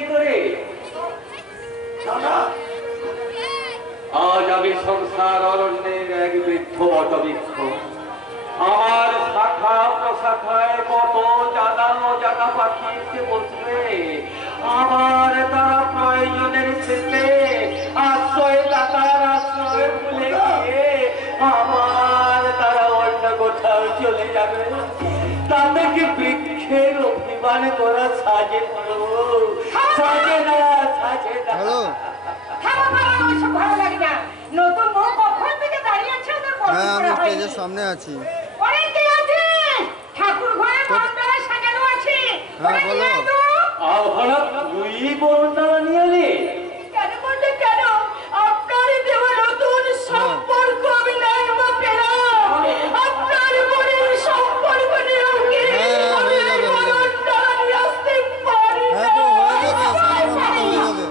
কি করে? আজ আমি সংসার অরণ্যের এক বৃদ্ধ বটবৃক্ষ। আমার শাখা প্রশাখায় কত জানা অজানা পাখি এসে বসবে। আমার তারা প্রয়োজনের শেষে আশ্রয় দাতার আশ্রয় ভুলে গিয়ে আমার তারা অন্য কোথাও চলে যাবে। তাদেরকে বৃক্ষের অভিমান করা সাজে সাজে না, সাজে না। ভালো লাগে না। নতুন বউ কখন থেকে দাঁড়িয়ে আছে ওদের পছন্দ করা হয়নি। আমি স্টেজের সামনে আছি। ওরে কে আছে? ঠাকুর ঘরে বরণডালা সাজানো আছে। হ্যাঁ বলো। আহরা তুই বরণডালা নিয়ে এলি? কেন বললে কেন? আপনারই দেওয়া নতুন সম্পর্ক আমি নাই বা পেলাম। আপনার বোনের সম্পর্ক নিয়েও কি আমি বরণডালা নিয়ে আসতে পারি না? হ্যাঁ তো হয়ে যাবে, সামনে হয়ে যাবে।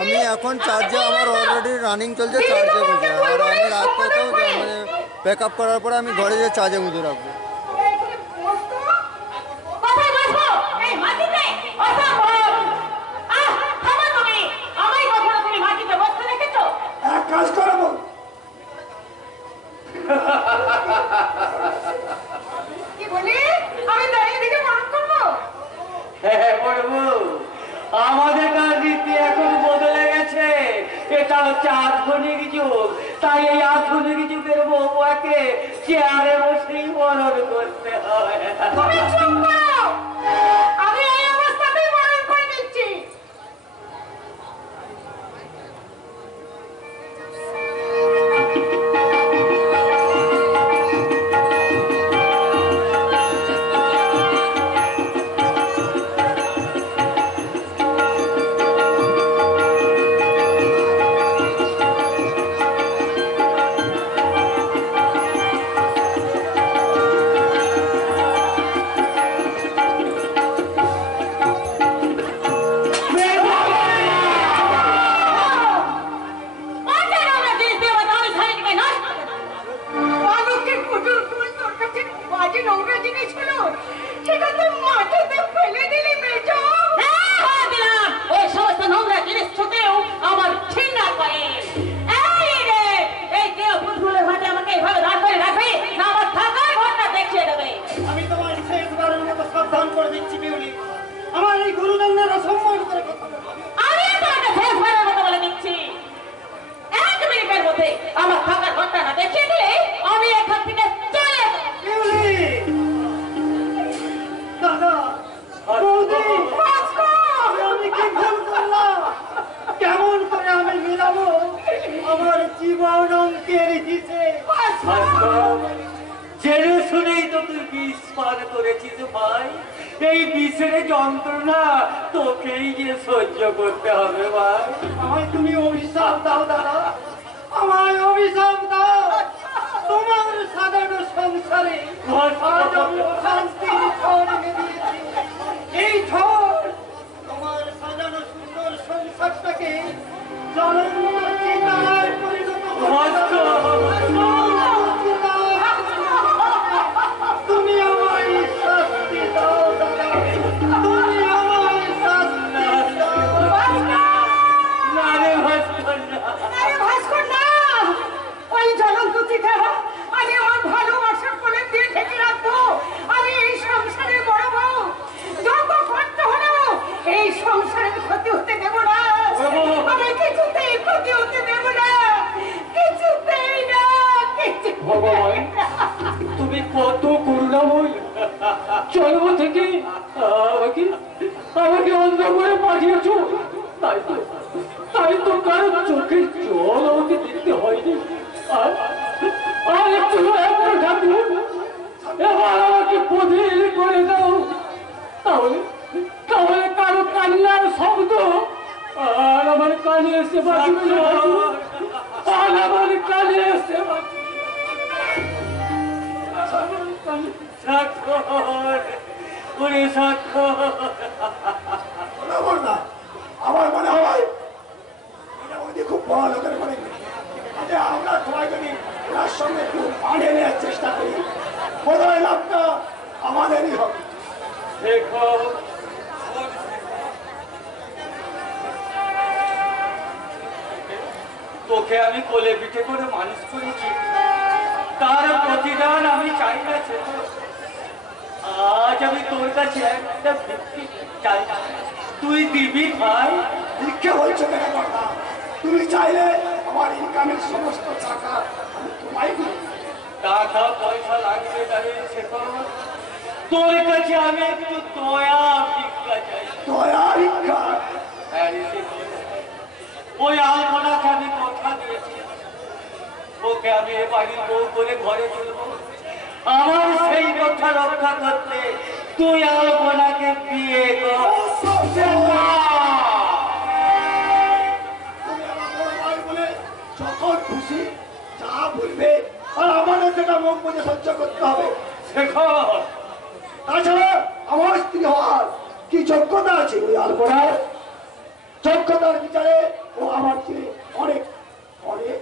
আমি এখন চার্জে, আমার অলরেডি রানিং চলছে, চার্জে বসে। আর আমি রাত্রে তো মানে প্যাক আপ করার পরে আমি ঘরে যেয়ে চার্জে গুঁজে রাখবো। কাজ করাবো কি বলি? আমি দাঁড়িয়ে দেখে মরণ করবো? হ্যাঁ বলবো। আমাদের রীতি এখন বদলে গেছে। এটা হচ্ছে আধুনিক যুগ। তাই এই আধুনিক যুগের বউয়াকে চেয়ারে বসেই বরণ করতে হয়। তুমি চুপ করো। আমি এই অবস্থাতেই মরণ করে দিচ্ছি। জেনে শুনেই তো তুই বিষ পান করেছিস ভাই। এই বিষের যন্ত্রণা তোকেই যে সহ্য করতে হবে ভাই। আমায় তুমি অভিশাপ দাও দাদা, আমায় অভিশাপ দাও। তোমার সাজানো সংসারে শান্তির ঝড় এনে দিয়েছি। এই ঝড় তোমার সাজানো সুন্দর সংসারটাকে জ্বলন্ত চিতায় পরিণত করতে। তুমি আমায় শাস্তি দাও দাদা, তুমি আমায় শাস্তি দাও। না রে ভাস্কর না, আরে ভাস্কর না, ওই জ্বলন্ত চিতা আমি আমার ভালোবাসার কোলে দিয়ে ঢেকে রাখবো। আমি এই সংসারে বড় বউ, যত কষ্ট হলো এই সংসারের ক্ষতি হতে দেব না। আমি কিছুতেই ক্ষতি হতে দেব না, কিছুতেই না। ভগবান তুমি কত করুণাময়। জন্ম থেকে আমাকে আমাকে অন্ধ করে পাঠিয়েছো। তাই তো কারো চোখের জল আমাকে দেখতে হয়নি। আর একটু ঠাকুর এবার আমাকে বধির করে দাও। তাহলে তাহলে কারো কান্নার শব্দ আর আমার কানে এসে বাজবে না। আর আমার কানে এসে বাজবে। আমার মনে হয় খুব বড় লোকের মনে আমরা সবাই যদি ওনার সঙ্গে একটু পাড়ে নেওয়ার চেষ্টা করি বোধহয় লাভটা আমাদেরই হবে। দেখো তোকে আমি কোলে পিঠে করে মানুষ করেছি, তার প্রতিদান আমি চাই না ছেলে। আজ আমি তোর কাছে একটা ভিত্তি চাই, তুই দিবি ভাই। ভিক্ষে বলছো কেন কথা? তুমি চাইলে আমার ইনকামের সমস্ত টাকা আমি তোমায় দিই। টাকা পয়সা লাগবে না রে শেখর, তোর কাছে আমি একটু দয়া ভিক্ষা চাই। দয়া ভিক্ষা? হ্যাঁ রে শেখর, ওই আলপনাকে আমি কথা দিয়েছি, ওকে আমি এ বাড়ির বউ করে ঘরে তুলবো। আমার সেই কথা রক্ষা করতে তুই আলপনাকে বিয়ে কর। তুমি আমার বড় ভাই বলে যখন খুশি যা বলবে, আর আমাদের সেটা মুখ বুঝে সহ্য করতে হবে। শেখর, তাছাড়া আমার স্ত্রী হওয়ার কি যোগ্যতা আছে ওই আলপনার? যোগ্যতার বিচারে ও আমার চেয়ে অনেক অনেক।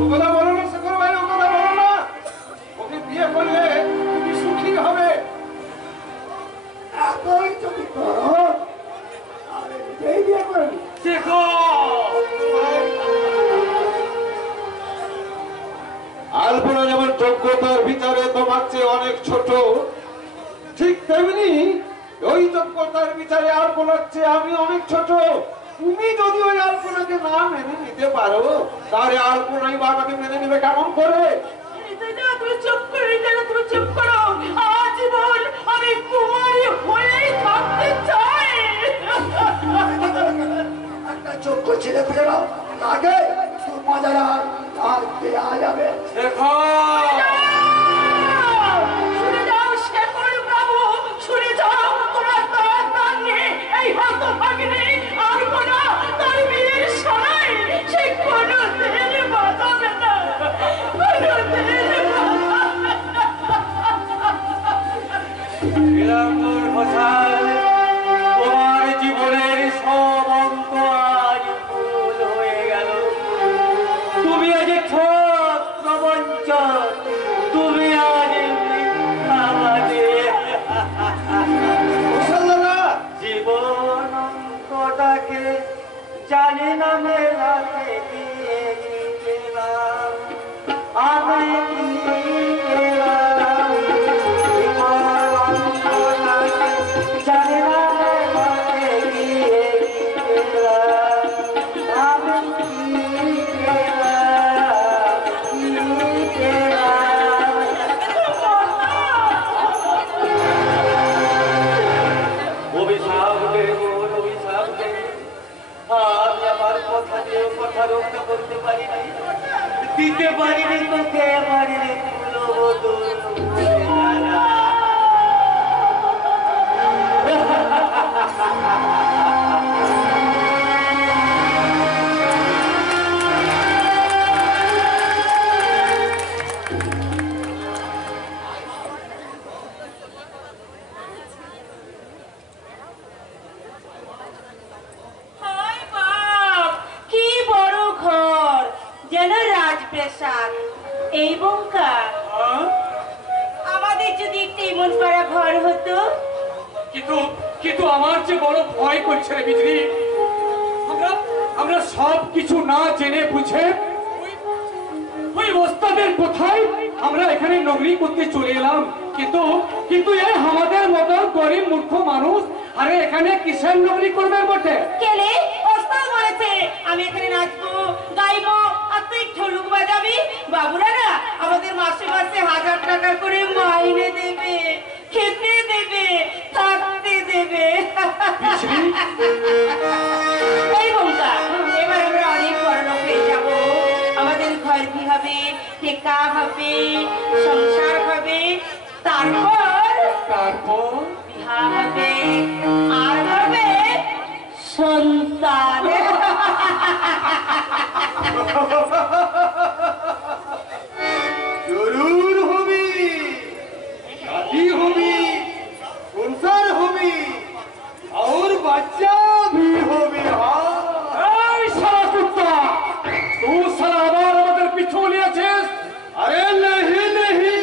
ও কথা বলো না শেখর ভাই, ও কথা বলো না। ওকে বিয়ে করলে তুমি সুখী হবে। এতই যদি করো তাহলে নিজেই বিয়ে করে নি। আলপনা যেমন যোগ্যতার বিচারে তোমার চেয়ে অনেক ছোট, ঠিক তেমনি ওই যোগ্যতার বিচারে আলপনার চেয়ে আমি অনেক ছোট। তুমি যদি ওই আলপনাকে না মেনে নিতে পারো, তাহলে আলপনাই বা আমাকে মেনে নেবে কেমন করে? তুমি চুপ করে তুমি চুপ করো। আজীবন আমি কুমারী হয়েই থাকতে চাই। একটা যোগ্য ছেলে খুঁজে নাও, আগে তোর মজারা আর দেয়া যাবে। শুনে যাও শেখর বাবু, শুনে যাও, তোমার তার নিয়ে এই হতভাগিনী আলপনা তার বিয়ের সময় সে কোনোদিন বাঁচাবে না, কোনোদিন তোমার জীবনের সব অঙ্ক আজ ভুল হয়ে গেল। তুমি আজ ঠক প্রবঞ্চক, তুমি আজ মিথ্যাবাদী। জীবন অঙ্কটাকে জানি না মেলাতে দিয়ে গেলাম, আমি দিয়ে গেলাম। জীবন অঙ্কটাকে জানি না মেলাতে দিয়ে গেলাম, আমি দিয়ে গেলাম, দিয়ে গেলাম। অভিশাপ দেব, অভিশাপ দেব। আমি আমার কথা দিয়ে কথা রক্ষা করতে পারিনি, দিতে পারিনি তোকে আমার হায় বাপ, কি বড় ঘর, যেন রাজপ্রাসাদ। এই বঙ্কা, আমাদের যদি একটা এমন পাড়া ঘর হতো। কিন্তু কিন্তু আমার যে বড় ভয় করছে রে বিজলি। আমরা সব কিছু না জেনে বুঝে ওই ওস্তাদের কোথায় আমরা এখানে নগরী করতে চলে এলাম, কিন্তু কিন্তু এই আমাদের মতো গরিব মূর্খ মানুষ আরে এখানে কিসের নগরী করবে বটে? কেলে ওস্তাদ বলেছে আমি এখানে নাচবো, গাইবো, আর তুই ঢোলক বাজাবি। বাবুরা না আমাদের মাসে মাসে 1000 টাকা করে মাইনে দেবে, খেতে দেবে, থাকতে দেবে। এই বঙ্কা, এবার আমরা অনেক বড়লোক হয়ে যাবো। আমাদের ঘর কি হবে, টেকা হবে, সংসার হবে, তারপর বিহা হবে, আর হবে সন্তান। জরুর হবি, শাদি হবি, সংসার হবি, और बच्चा भी होबे। এই শালা কুত্তা, তুই শালা আবার আমাদের পিছু নিয়েছিস? अरे नहीं नहीं,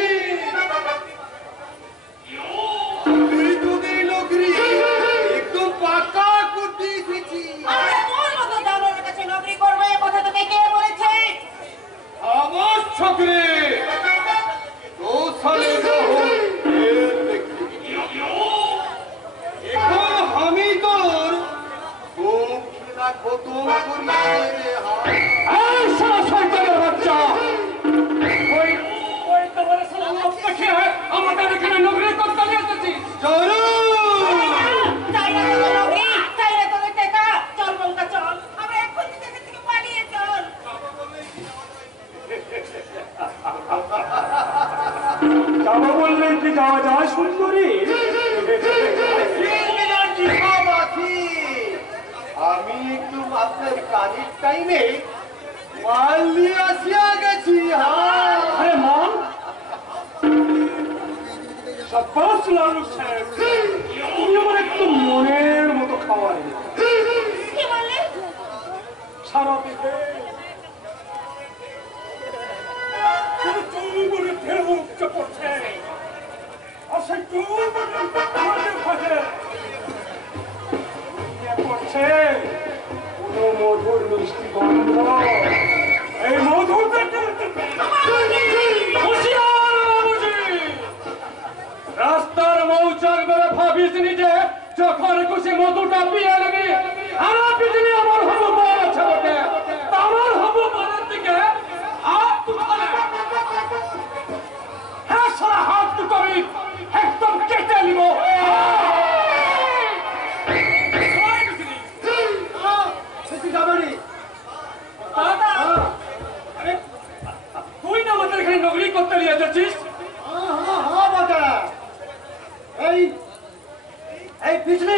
পাওয়া যায় সুন্দরী? আমি একটু আপনার কাজের টাইমে মাল নিয়ে আসিয়া গেছি। আরে মন সাব্বাস লালু সাহেব, তুমি আমার একটু মনের মতো খাওয়ার কি বললে? সারা দেশে চৌবনে ঢেউ উপচে পড়ছে, আর সেই চৌবনের ফাঁকে ফাঁকে পড়ছে কোনো মধুর মিষ্টি গন্ধ। এই মধু রাস্তার মৌচাক বেড়ে ভাবিস নিজে যখন খুশি মধুটা পিয়ে নেবি। আমার পিছনে আমার হবু বড় আছে বটে, আমার হবু বড়ের দিকে হাত উঠালে হ্যাঁ সারা হাত দুটো আমি একদম কেটে নিব। তুই না আমাদের এখানে নগরী করতে নিয়ে যাচ্ছিস? এই পিছনে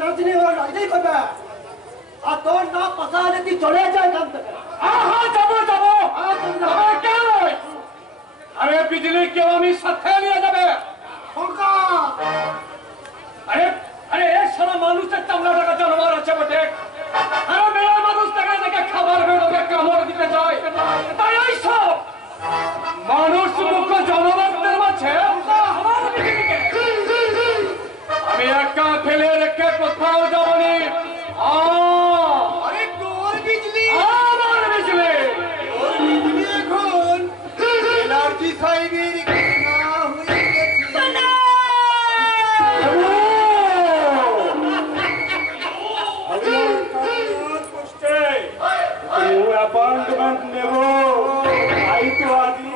নাচনে ওরা নাচতেই করবে, আর তোর না পাশা হলে তুই চলে যায় এখান থেকে। হ্যাঁ যাবো যাবো, তবে কেন নয়? আরে বিজলি কেউ আমি সাথে নিয়ে যাবে। আরে আরে এ সারা মানুষের চামড়া টাকা জানোয়ার আছে বটে, আরে মেয়ের মানুষ দেখা দেখে খাবার বেরোবে কামড় দিতে যায়, তাই এইসব মানুষ মুখ জনগণদের মাঝে আমার বিজলিকে আমি একা ফেলে রেখে কোথাও যাবনি। আরে তোর বিজলি, আমার বিজলি এখন এনার্জি সাহেবের না হয়ে গেছে। অ্যাপয়েন্টমেন্ট নেব, তাই তো আজই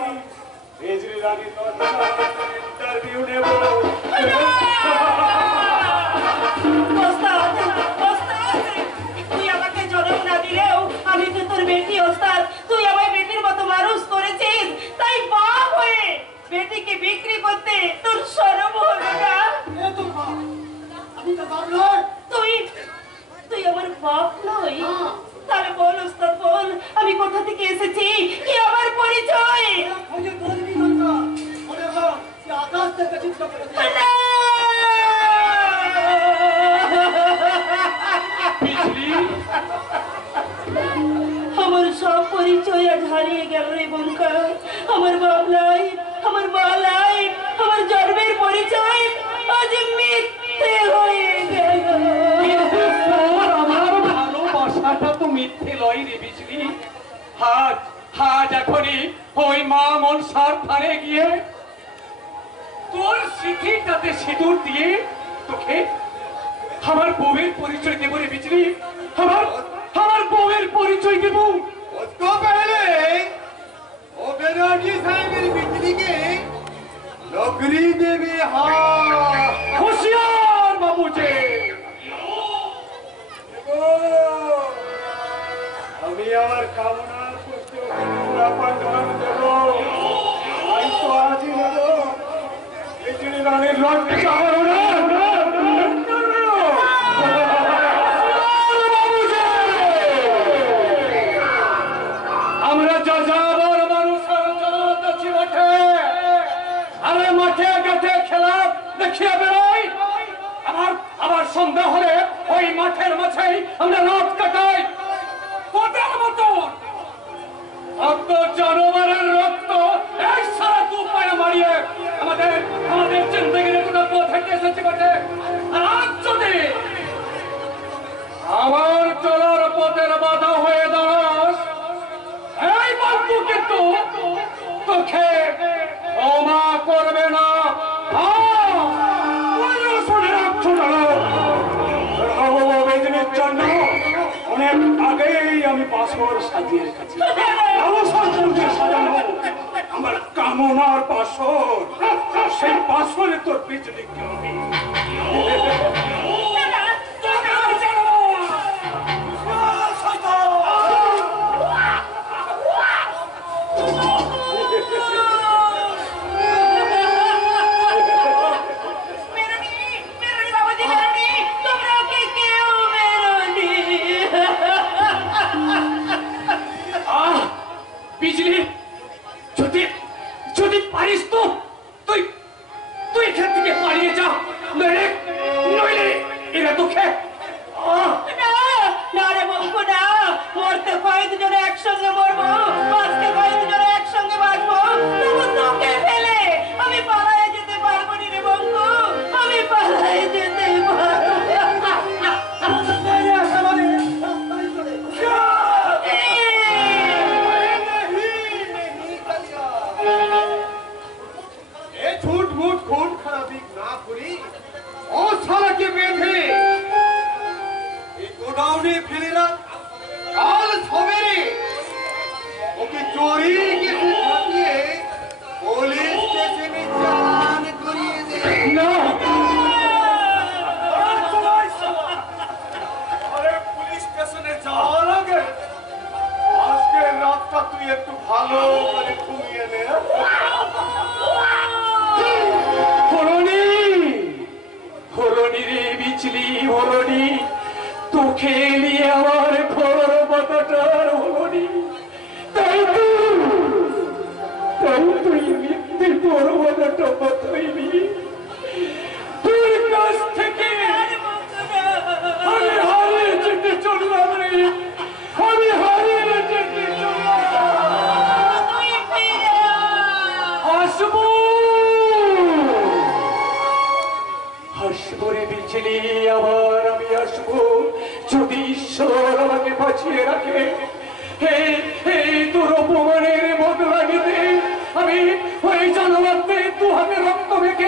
বেজরি রানী ইন্টারভিউ নেব। তুই আমাকে জন্ম না দিলেও আমি তো তোর বেটি ওস্তাদ। তুই আমায় বেটির মতো মানুষ করেছিস, তাই বাপ হয়ে বেটিকে বিক্রি করতে তোর শরম হলো না? আমি তো বাপ নয়। তুই তুই আমার বাপ নই? তাহলে বল ওস্তাদ বল, আমি কোথা থেকে এসেছি, কি আমার পরিচয়? আকাশ থেকে চিন্তা করে আমার সব পরিচয় আজ হারিয়ে গেল রে বঙ্কা। আমার বাপ নাই, আমার মা নাই, আমার জন্মের পরিচয় আজ মিথ্যে হয়ে গেল। কিন্তু তোর আমার ভালোবাসাটা তো মিথ্যে লয় রে বিজলি। আজ এখনই ওই মা মনসার থানে গিয়ে তোর স্মৃতিটাতে সিঁদুর দিয়ে তোকে আমার বউয়ের পরিচয় দেবো রে বিজলি। আমার বউয়ের পরিচয় দেব। उसको पहले वो बनर्जी साहेब बिजली के नौकरी देवे। हाँ হুঁশিয়ার বাবুজি, আমি আমার কামনা করতে অ্যাপয়েন্টমেন্ট দেব, তাই তো আজই নেব। বিজলি রানীর লজ্জা হলো না। আমরা যা যাবার মানুষের জগৎ আছি মাঠে, আরে মাঠে ঘাটে খেলা দেখিয়ে বেরোই। আবার সন্ধ্যা হলে ওই মাঠের মাঝেই আমরা রাত কাটাই। তোদের মতন রক্ত জানোয়ারের রক্ত এই সারা দু পায়ে মারিয়ে আমাদের জিন্দগির একটা পথ হেঁটে এসেছে বটে। আর আজ যদি আমার চলার পথের বাধা হয়ে দাঁড়াস, এই বন্ধু কিন্তু তোকে ক্ষমা করবে না। শুনে রাখছো বেজনির জন্য অনেক আগেই আমি পাসওয়ার্ড সাজিয়ে রেখেছি। সাজানো আমার কামনার পাসওয়ার্ড, সেই পাসওয়ার্ডে তোর বিজলিকে আমি খুন খুন খারাপি না করি ও শালাকে বেঁধে এই গোডাউনে ফেলে রাখ, কাল সবেরে ওকে চোরি কেসে ফাঁসিয়ে পুলিশ স্টেশনে চালান করিয়ে দে। না, আরে পুলিশ স্টেশনে যাওয়ার আগে আজকের রাতটা তুই একটু ভালো করে ঘুমিয়ে নে। হরণি, হরণি রে বিচলি হরণি, তোকে নিয়ে আমার ঘর বাতাটার হরণি। তাই তুই মৃত্যুর পর্বতটা বাতাইনি। তোর কাছ থেকে আমি হারিয়ে যেতে চললাম রে, আমি হারিয়ে যেতে চললাম। আসবো, আসবো রে বিচলি, আবার আমি আসবো যদি ঈশ্বর আমাকে বাঁচিয়ে রাখে। এই তোর অপমানের বদলা নিতে আমি ওই জানোয়ারদের দু হাতে রক্ত মেখে